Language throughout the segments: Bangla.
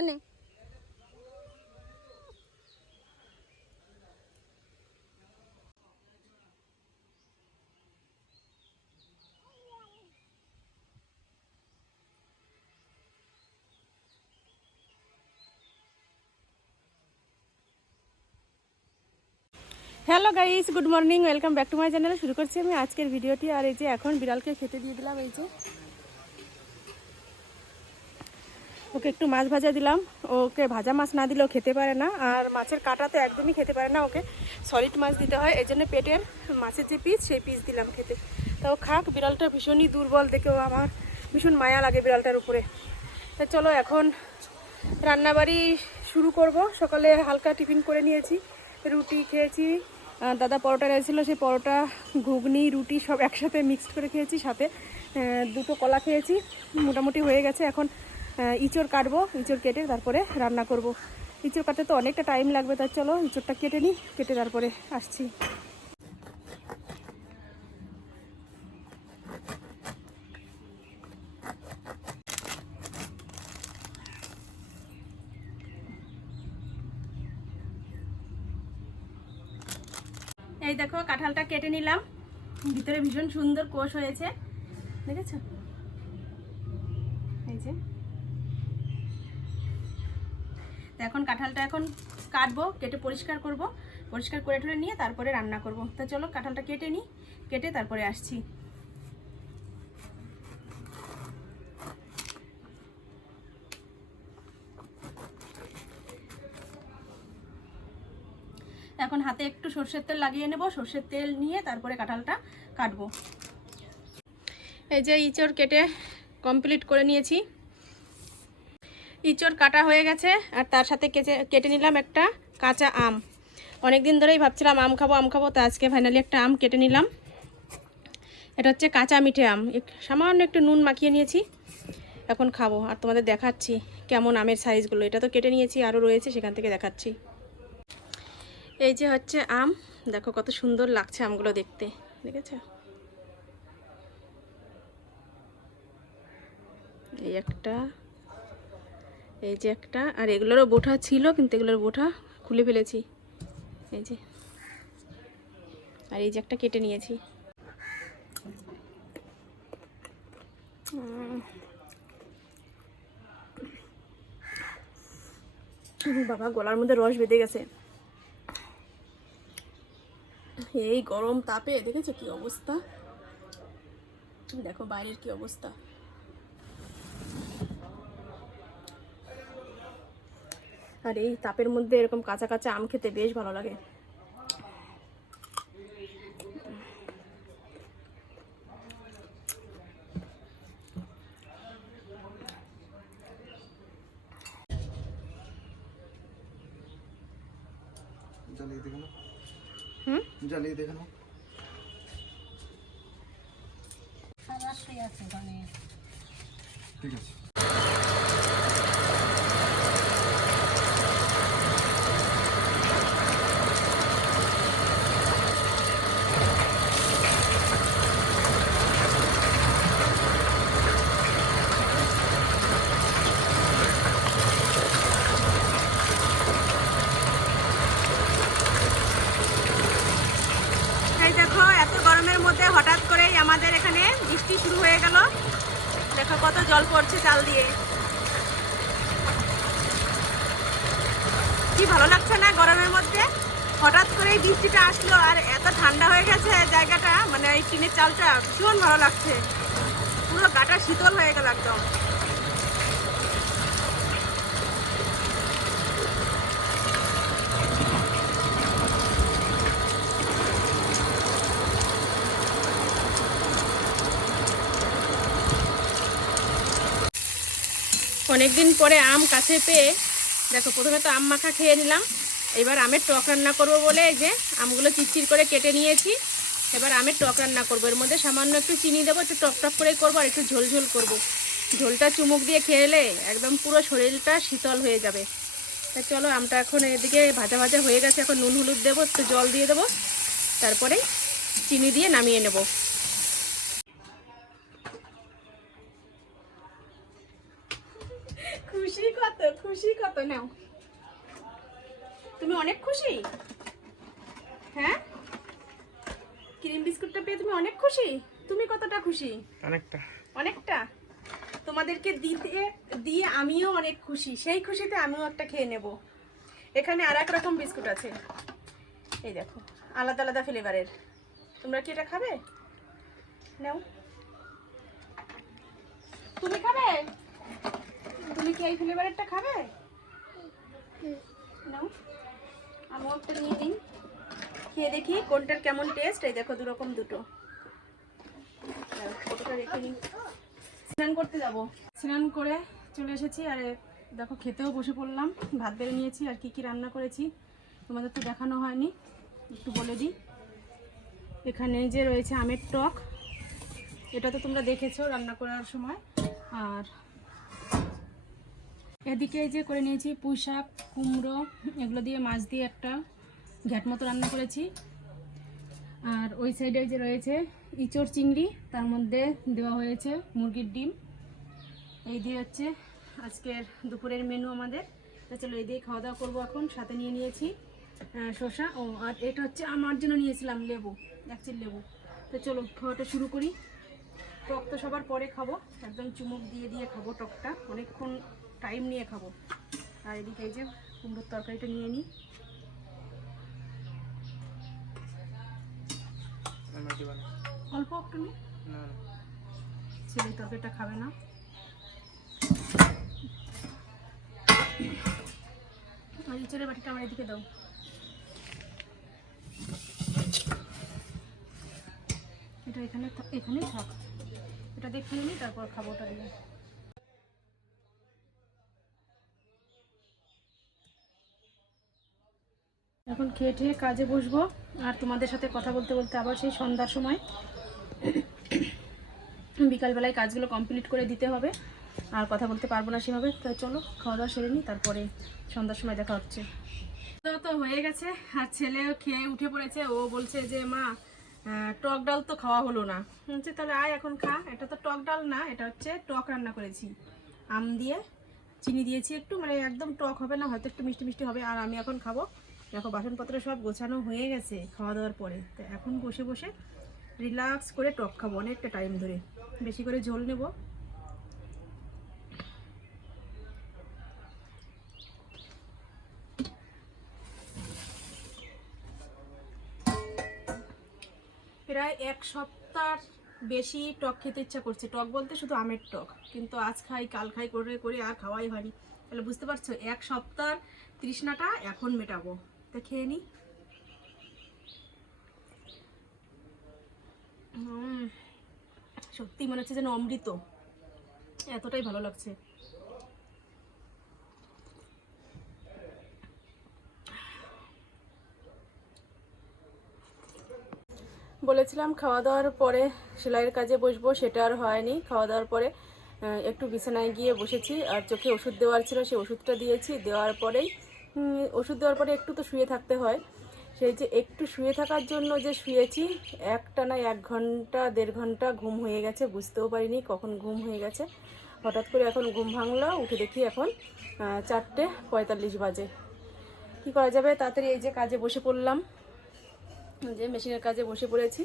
আনে hello guys good morning welcome back to my channel শুরু করছি আমি আজকের ভিডিওটি। আর এই যে এখন বিড়ালকে খেতে দিয়ে দিলাম, এই যে ওকে একটু মাছ ভাজা দিলাম। ওকে ভাজা মাছ না দিলেও খেতে পারে না। আর মাছের কাঁটা তো একদমই খেতে পারে না ওকে। সলিড মাছ দিতে হয়। এই জন্য পেটের মাছের যে পিস, সেই পিস দিলাম খেতে। তা ও খাক, বিড়ালটা ভীষণই দুর্বল দেখেও আমার ভীষণ মায়া লাগে বিড়ালটার উপরে। তা চলো এখন রান্নাবাড়ি শুরু করব। সকালে হালকা টিফিন করে নিয়েছি। রুটি খেয়েছি। দাদা পরোটা এনেছিল, সেই পরোটা, ঘুগনি, রুটি সব একসাথে মিক্সড করে খেয়েছি, সাথে দুটো কলা খেয়েছি। মোটামুটি হয়ে গেছে। এখন ইঁচড় কাটবো, ইঁচড় কেটে তারপরে রান্না করব। ইঁচড় কাটতে তো অনেকটা টাইম লাগবে তার চলো ইঁচড়টা কেটে নিই, কেটে তারপরে আসছি। এই দেখো, কাঁঠালটা কেটে নিলাম। ভিতরে ভীষণ সুন্দর কোষ হয়েছে। দেখেছ? এখন কাঁঠালটা এখন কাটবো, কেটে পরিষ্কার করব। পরিষ্কার করে টরে নিয়ে তারপরে রান্না করব। তা চলো কাঁঠালটা কেটে নিই, কেটে তারপরে আসছি। এখন হাতে একটু সর্ষের তেল লাগিয়ে নেব, সর্ষের তেল নিয়ে তারপরে কাঁঠালটা কাটবো। এই যে ইঁচড় কেটে কমপ্লিট করে নিয়েছি। ইঁচড় কাটা হয়ে গেছে, আর তার সাথে কেটে কেটে নিলাম একটা কাঁচা আম। অনেক দিন ধরেই ভাবছিলাম আম খাব আম খাব, তো আজকে ফাইনালি একটা আম কেটে নিলাম। এটা হচ্ছে কাঁচা মিঠে আম। সামান্য একটু নুন মাখিয়ে নিয়েছি, এখন খাব। আর তোমাদের দেখাচ্ছি কেমন আমের সাইজগুলো এটা তো কেটে নিয়েছি, আরও রয়েছে, সেখান থেকে দেখাচ্ছি। এই যে হচ্ছে আম। দেখো কত সুন্দর লাগছে আমগুলো দেখতে। দেখেছ? এই একটা এই যে একটা, আর এগুলোরও বোঠা ছিল, কিন্তু এগুলোর বোঠা খুলে ফেলেছি। এই যে। আর এই যে একটা কেটে নিয়েছি। বাবা, গলার মধ্যে রস বেঁধে গেছে। এই গরম তাপে, দেখেছ কি অবস্থা? দেখো বাইরের কি অবস্থা। আর এই তাপের মধ্যে এরকম কাঁচা কাঁচা আম খেতে বেশ ভালো লাগে জ্বালিয়ে দেখে নাও হুম জ্বালিয়ে দেখে নাও ঠিক আছে এই দেখো এত গরমের মধ্যে হঠাৎ করেই আমাদের এখানে বৃষ্টি শুরু হয়ে গেল দেখো কত জল পড়ছে চাল দিয়ে কি ভালো লাগছে না গরমের মধ্যে হঠাৎ করেই বৃষ্টিটা আসলো আর এত ঠান্ডা হয়ে গেছে জায়গাটা মানে এই টিনের চালটা ভীষণ ভালো লাগছে। পুরো গাটা শীতল হয়ে গেল একদম। অনেকদিন পরে আম কাছে পেয়ে, দেখো, প্রথমে তো আম মাখা খেয়ে নিলাম। এবার আমের টক রান্না করব বলে যে, আমগুলো চিরচির করে কেটে নিয়েছি। এবার আমের টক রান্না করব। এর মধ্যে সামান্য একটু চিনি দেবো, একটু টক টক করে করব আর একটু ঝোল ঝোল করব। ঝোলটা চুমুক দিয়ে খেয়ে এলে একদম পুরো শরীরটা শীতল হয়ে যাবে। তা চলো, আমটা এখন এদিকে ভাজা ভাজা হয়ে গেছে। এখন নুন হলুদ দেবো, একটু জল দিয়ে দেবো। তারপরে চিনি দিয়ে নামিয়ে নেব। খুশি কত খুশি কত, নাও। তুমি অনেক খুশি? হ্যাঁ? ক্রিম বিস্কুটটা পেয়ে তুমি অনেক খুশি? তুমি কতটা খুশি? অনেকটা। অনেকটা? তোমাদেরকে দিতে দিয়ে আমিও অনেক খুশি। সেই খুশিতে আমিও একটা খেয়ে নেব। এখানে আর এক রকম বিস্কুট আছে। এই দেখো আলাদা আলাদা ফ্লেভারের। তোমরা কি এটা খাবে? নাও। তুমি খাবে? তুমি কি এই ফ্লেভারেরটা খাবে? নাও। আমিও একটা নিয়ে দিই খেয়ে দেখি কোনটার কেমন টেস্ট এই দেখো দু রকম দুটো স্নান করতে যাব। স্নান করে চলে এসেছি আর দেখো খেতেও বসে পড়লাম। ভাত বেড়ে নিয়েছি আর কি কি রান্না করেছি তোমাদের তো দেখানো হয়নি। একটু বলে দিই। এখানে যে রয়েছে আমের টক, এটা তো তোমরা দেখেছ রান্না করার সময়। আর এদিকে যে করে নিয়েছি পুঁই শাক, কুমড়ো, এগুলো দিয়ে মাছ দিয়ে একটা ঘ্যাট মতো রান্না করেছি। আর ওই সাইডে যে রয়েছে ইচড় চিংড়ি, তার মধ্যে দেওয়া হয়েছে মুরগির ডিম। এই দিয়ে হচ্ছে আজকের দুপুরের মেনু আমাদের। তা চলো এই দিয়ে খাওয়া দাওয়া করব এখন, সাথে নিয়ে নিয়েছি শসা। ও, আর এটা হচ্ছে আমার জন্য নিয়েছিলাম লেবু একচিল লেবু। তো চলো খাওয়াটা শুরু করি। টক তো সবার পরে খাব, একদম চুমুক দিয়ে দিয়ে খাব টকটা। অনেকক্ষণ টাইম নিয়ে খাব। আর এদিকে এই যে কুমড়োর তরকারিটা নিয়ে নিই। ছেলে তরকারিটা খাবে না। আর ইঁচড়ের বাটিটা আমার এদিকে দাও। এটা এখানে এখানেই থাক। এটা নিই তারপর খাব ওটা দিয়ে। এখন খেয়ে ঠেয়ে কাজে বসবো। আর তোমাদের সাথে কথা বলতে বলতে আবার সেই সন্ধ্যার সময় বিকালবেলায় কাজগুলো কমপ্লিট করে দিতে হবে। আর কথা বলতে পারব না সেভাবে। তাই চলো খাওয়া দাওয়া সেরে নিই তারপরে সন্ধ্যার সময় দেখা হচ্ছে। তো তো হয়ে গেছে, আর ছেলেও খেয়ে উঠে পড়েছে। ও বলছে যে, মা টক ডাল তো খাওয়া হলো না। বলছে, তাহলে আয় এখন খা। এটা তো টক ডাল না, এটা হচ্ছে টক রান্না করেছি। আম দিয়ে চিনি দিয়েছি একটু মানে একদম টক হবে না, হয়তো একটু মিষ্টি মিষ্টি হবে। আর আমি এখন খাব। দেখো, বাসনপত্র সব গোছানো হয়ে গেছে খাওয়া দাওয়ার পরে। তো এখন বসে বসে রিল্যাক্স করে টক খাব, অনেকটা টাইম ধরে। বেশি করে ঝোল নেব। প্রায় এক সপ্তাহ বেশি টক খেতে ইচ্ছা করছে। টক বলতে শুধু আমের টক, কিন্তু আজ খাই, কাল খাই, করে করে আর খাওয়াই হয়নি। তাহলে বুঝতে পারছ, এক সপ্তাহ তৃষ্ণাটা এখন মেটাবো। তা খেয়ে নিই সত্যি মনে হচ্ছে যেন অমৃত। এতটাই ভালো লাগছে। বলেছিলাম খাওয়া দাওয়ার পরে সেলাইয়ের কাজে বসবো, সেটা আর হয়নি। খাওয়া দাওয়ার পরে একটু বিছানায় গিয়ে বসেছি আর চোখে ওষুধ দেওয়ার ছিল, সেই ওষুধটা দিয়েছি। দেওয়ার পরেই ওষুধ দেওয়ার পরে একটু তো শুয়ে থাকতে হয়। সেই যে একটু শুয়ে থাকার জন্য যে শুয়েছি, একটা না এক ঘণ্টা, দেড় ঘণ্টা ঘুম হয়ে গেছে, বুঝতেও পারিনি কখন ঘুম হয়ে গেছে। হঠাৎ করে এখন ঘুম ভাঙলো, উঠে দেখি এখন চারটে পঁয়তাল্লিশ বাজে। কী করা যাবে? তাড়াতাড়ি এই যে কাজে বসে পড়লাম। যে মেশিনের কাজে বসে পড়েছি।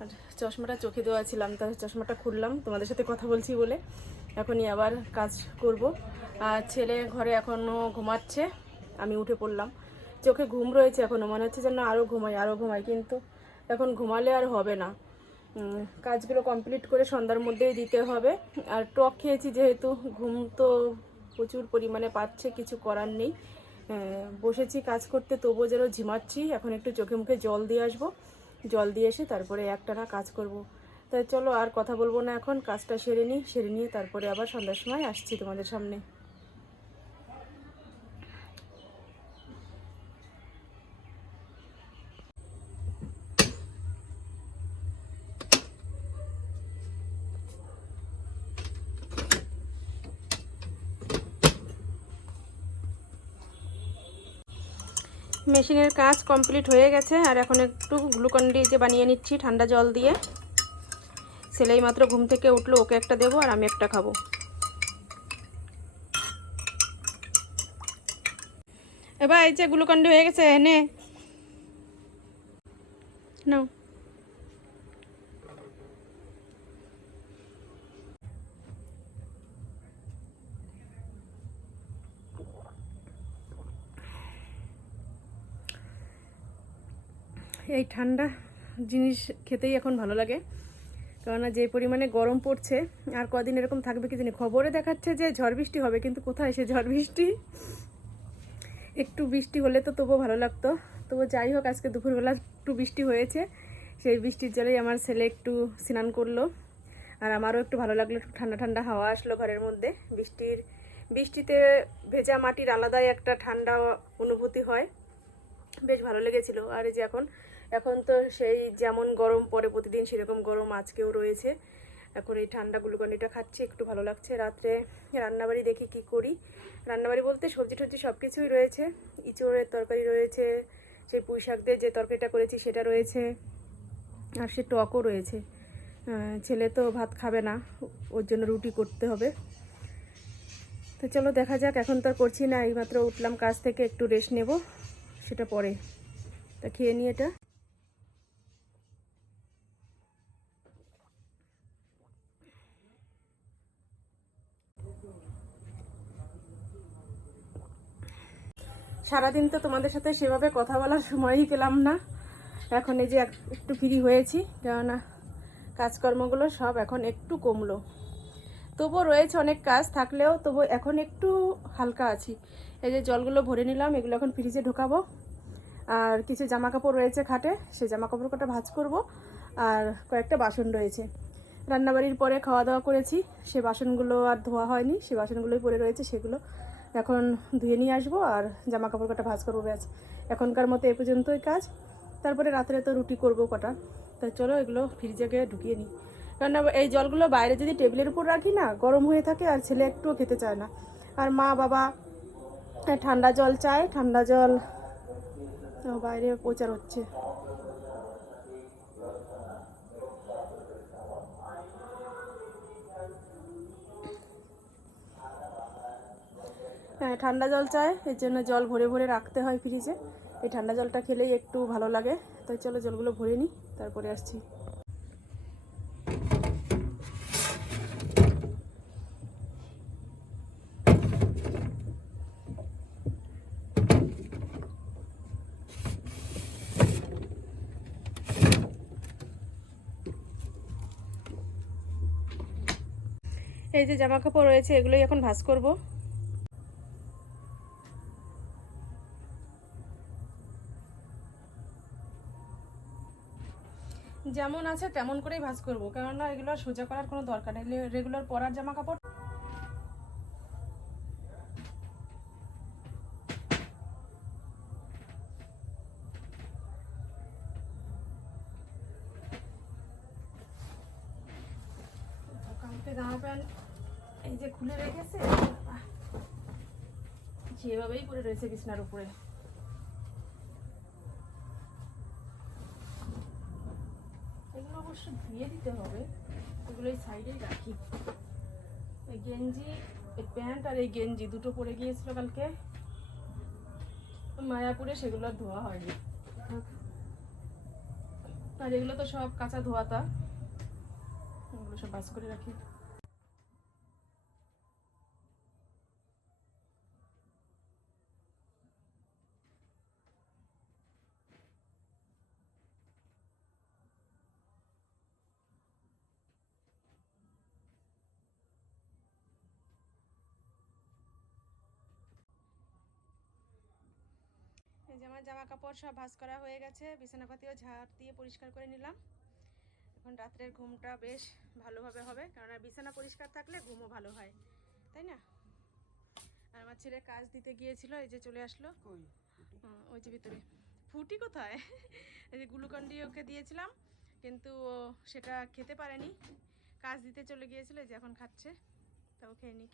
আর চশমাটা চোখে দেওয়া ছিলাম তার চশমাটা খুললাম, তোমাদের সাথে কথা বলছি বলে। এখনই আবার কাজ করব। আর ছেলে ঘরে এখনও ঘুমাচ্ছে, আমি উঠে পড়লাম। চোখে ঘুম রয়েছে এখনও মনে হচ্ছে যেন আরও ঘুমাই আরও ঘুমাই কিন্তু এখন ঘুমালে আর হবে না। কাজগুলো কমপ্লিট করে সন্ধ্যার মধ্যেই দিতে হবে। আর টক খেয়েছি যেহেতু ঘুম তো প্রচুর পরিমাণে পাচ্ছে কিছু করার নেই। হ্যাঁ, বসেছি কাজ করতে তবুও যেন ঝিমাচ্ছি এখন একটু চোখে মুখে জল দিয়ে আসব। জল দিয়ে এসে তারপরে একটানা কাজ করব। তাই চলো আর কথা বলব না এখন কাজটা সেরে নিই সেরে নিয়ে তারপরে আবার সন্ধ্যার সময় আসছি তোমাদের সামনে। মেশিনের কাজ কমপ্লিট হয়ে গেছে, আর এখন একটু গ্লুকন ডি যে বানিয়ে নিচ্ছি ঠান্ডা জল দিয়ে। সেলাই মাত্র ঘুম থেকে উঠল, ওকে একটা দেবো আর আমি একটা খাব। এবার এই যে গ্লুকন ডি হয়ে গেছে, নে। নাও। এই ঠান্ডা জিনিস খেতেই এখন ভালো লাগে। কেননা যে পরিমাণে গরম পড়ছে, আর কদিন এরকম থাকবে কি জানি? খবরে দেখাচ্ছে যে ঝড় বৃষ্টি হবে, কিন্তু কোথায় সে ঝড় বৃষ্টি? একটু বৃষ্টি হলে তো তবুও ভালো লাগতো। তবু যাই হোক, আজকে দুপুরবেলা একটু বৃষ্টি হয়েছে। সেই বৃষ্টির জলেই আমার ছেলে একটু স্নান করল। আর আমারও একটু ভালো লাগল, একটু ঠান্ডা ঠান্ডা হাওয়া আসলো ঘরের মধ্যে। বৃষ্টির, বৃষ্টিতে ভেজা মাটির আলাদাই একটা ঠান্ডা অনুভূতি হয়। বেশ ভালো লেগেছিল। আর এই যে এখন এখন তো সেই যেমন গরম পরে প্রতিদিন সেরকম গরম আজকেও রয়েছে। এখন এই ঠান্ডা গ্লুকন্ডিটা খাচ্ছি, একটু ভালো লাগছে। রাত্রে রান্নাবাড়ি দেখি কি করি। রান্নাবাড়ি বলতে সবজি টবজি সব কিছুই রয়েছে, ইঁচড়ের তরকারি রয়েছে, সেই পুঁই দিয়ে যে তরকারিটা করেছি সেটা রয়েছে, আর সে টকও রয়েছে। ছেলে তো ভাত খাবে না, ওর জন্য রুটি করতে হবে। তো চলো দেখা যাক, এখন তো করছি না, এইমাত্র উঠলাম কাজ থেকে, একটু রেস্ট নেব, সেটা পরে। তা খেয়ে নিই এটা। সারাদিন তো তোমাদের সাথে সেভাবে কথা বলার সময়ই পেলাম না। এখন এই যে এক- একটু ফ্রি হয়েছি, কেননা কাজকর্মগুলো সব এখন একটু কমলো। তবুও রয়েছে অনেক কাজ থাকলেও তবু এখন একটু হালকা আছি। এই যে জলগুলো ভরে নিলাম, এগুলো এখন ফ্রিজে ঢোকাবো। আর কিছু জামা কাপড় রয়েছে খাটে, সেই জামা কাপড় কটা ভাজ করব। আর কয়েকটা বাসন রয়েছে। রান্নাবাড়ির পরে খাওয়া দাওয়া করেছি, সে বাসনগুলো আর ধোয়া হয়নি, সে বাসনগুলোই পরে রয়েছে, সেগুলো এখন ধুয়ে নিয়ে আসব আর জামা কাপড় কটা ভাঁজ করব, ব্যাস। এখনকার মতো এ পর্যন্তই কাজ। তারপরে রাত্রে তো রুটি করব কটা। তাই চলো এগুলো ফ্রিজে গিয়ে ঢুকিয়ে নিই। কারণ এই জলগুলো বাইরে যদি টেবিলের উপর রাখি না, গরম হয়ে থাকে আর ছেলে একটুও খেতে চায় না। আর মা, বাবা, ঠান্ডা জল চায়, ঠান্ডা জল বাইরে প্রচার হচ্ছে। ঠান্ডা জল চায় এর জন্য জল ভরে ভরে রাখতে হয় ফ্রিজে এই ঠান্ডা জলটা খেলেই একটু ভালো লাগে। তাই চলো জলগুলো ভরে নিই, তারপরে আসছি। এই যে জামা কাপড় রয়েছে, এগুলোই এখন ভাঁজ করব। যেমন আছে তেমন করেই ভাজ করব। কেননা এগুলো সোজা করার কোনো দরকার নেই। রেগুলার পরার জামা কাপড় জামা এই যে খুলে রেখেছে সেভাবেই পড়ে রয়েছে বিছনার উপরে। অবশ্য ধুয়ে দিতে হবে। এগুলো এই সাইডেই রাখি। এই গেঞ্জি, এই প্যান্ট আর এই গেঞ্জি দুটো পরে গিয়েছিল কালকে। মায়াপুরে সেগুলো ধোয়া হয়নি। আর এগুলো তো সব কাঁচা ধোয়াতা। এগুলো সব বাস করে রাখি। আমার জামা কাপড় সব ভাঁজ করা হয়ে গেছে বিছানাপাতিও ঝাড় দিয়ে পরিষ্কার করে নিলাম। এখন রাত্রের ঘুমটা বেশ ভালোভাবে হবে কারণ আর বিছানা পরিষ্কার থাকলে ঘুমও ভালো হয় তাই না? আর আমার ছেলে কাজ দিতে গিয়েছিল এই যে চলে আসলো। ওই যে ভিতরে। ফুটি কোথায়? এই যে গ্লুকন্ডি ওকে দিয়েছিলাম কিন্তু ও সেটা খেতে পারেনি। কাজ দিতে চলে গিয়েছিল এই যে এখন খাচ্ছে তাও খেয়ে নিক।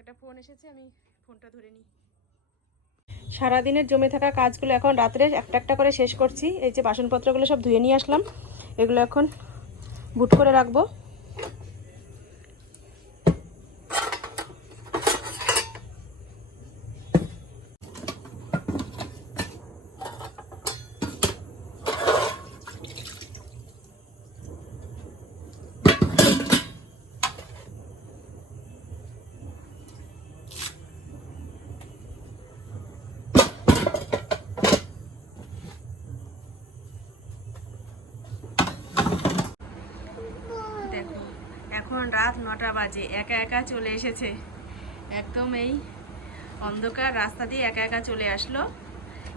একটা ফোন এসেছে আমি ফোনটা ধরে নিই। সারাদিনের জমে থাকা কাজগুলো এখন রাত্রে একটা একটা করে শেষ করছি। এই যে বাসনপত্রগুলো সব ধুয়ে নিয়ে আসলাম। এগুলো এখন বুট করে রাখব। নটা বাজে একা একা চলে এসেছে। একদম এই অন্ধকার রাস্তা দিয়ে একা একা চলে আসলো।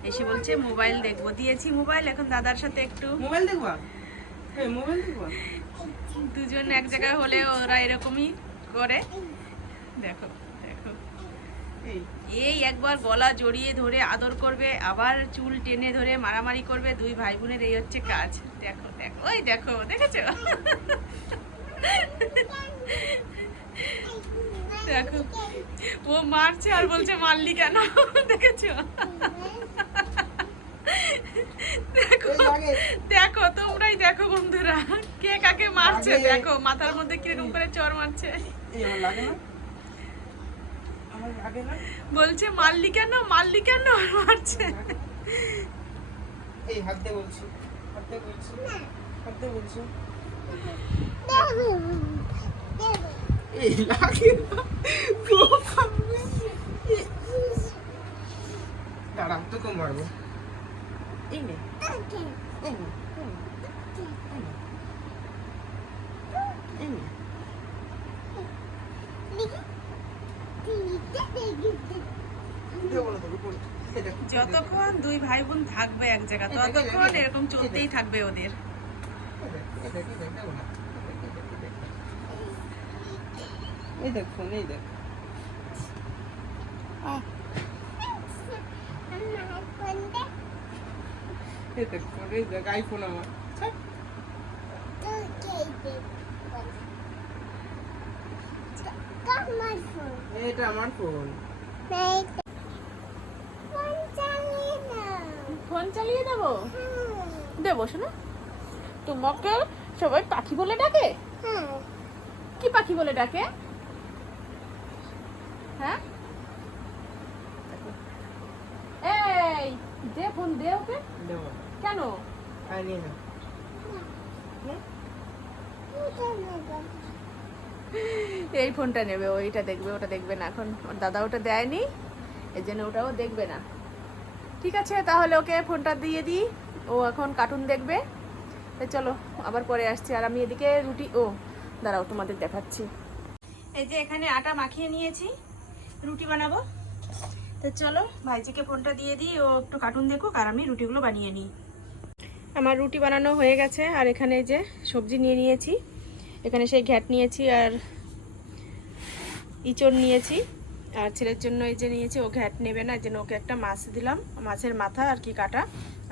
এসে বলছে মোবাইল দেখব। দিয়েছি মোবাইল এখন দাদার সাথে একটু মোবাইল দেখবা হ্যাঁ মোবাইল দেখবা দুজন এক জায়গায় হলে ওরা এরকমই করে। দেখো দেখো। এই। এই একবার গলা জড়িয়ে ধরে আদর করবে আবার চুল টেনে ধরে মারামারি করবে। দুই ভাই বোনের এই হচ্ছে কাজ। দেখো দেখো ওই দেখো দেখেছ? দেখো ও মারছে আর বলছে মারলি কেন? দেখেছ? দেখো দেখো তোমরাই দেখো বন্ধুরা কে কাকে মারছে দেখো মাথার মধ্যে কীরকম করে চর মারছে। বলছে মারলি কেন? মারলি কেন? মারছে। এই হাত বলছি হাত বলছি হাত বলছি। যতক্ষণ দুই ভাই বোন থাকবে এক জায়গায় ততক্ষণ এরকম চলতেই থাকবে ওদের। এই দেখ ফোন এই দেখ। এই দেখ ফোন এই দেখ আইফোন আমার। এটা আমার ফোন ফোন চালিয়ে দেবো? দেবো শোনা। তোমাকে সবাই পাখি বলে ডাকে? কি পাখি বলে ডাকে? হ্যাঁ? এই দে ফোন দে ওকে। দেবো। কেন? আর নিয়ে নাও। এই ফোনটা নেবে ওইটা দেখবে ওটা দেখবে না। এখন ওর দাদা ওটা দেয়নি এই জন্য ওটাও দেখবে না। ঠিক আছে তাহলে ওকে ফোনটা দিয়ে দিই। ও এখন কার্টুন দেখবে। চলো, আবার পরে আসছি। আর আমি এদিকে রুটি, ও, দাঁড়াও, তোমাদের দেখাচ্ছি। এই যে এখানে আটা মাখিয়ে নিয়েছি, রুটি বানাবো। তো চলো, ভাইজিকে ফোনটা দিয়ে দিই, ও একটু কার্টুন দেখুক, আর আমি রুটিগুলো বানিয়ে নিই। আমার রুটি বানানো হয়ে গেছে, আর এখানে যে সবজি নিয়ে নিয়েছি। এখানে সেই ঘ্যাট নিয়েছি, আর ইচড় নিয়েছি। আর ছেলের জন্য এই যে নিয়েছি, ও ঘ্যাট নেবে না জন্য ওকে একটা মাছ দিলাম। মাছের মাথা আর কি কাটা,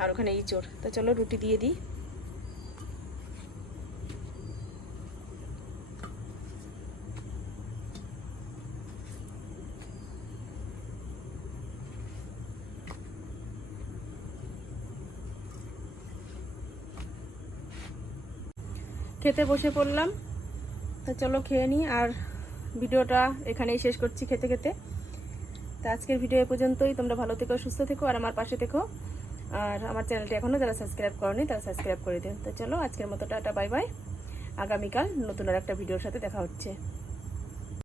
আর ওখানে ইচড়। তো চলো, রুটি দিয়ে দিই। খেতে বসে পড়লাম। তো চলো খেয়ে নিই আর ভিডিওটা এখানেই শেষ করছি খেতে খেতে। তো আজকের ভিডিও এ পর্যন্তই। তোমরা ভালো থেকো, সুস্থ থেকো আর আমার পাশে থেকো। আর আমার চ্যানেলটি এখনও যারা সাবস্ক্রাইব করনি, তারা সাবস্ক্রাইব করে দিন। তো চলো আজকের মতো টাটা, বাই বাই। আগামীকাল নতুন আর একটা ভিডিওর সাথে দেখা হচ্ছে।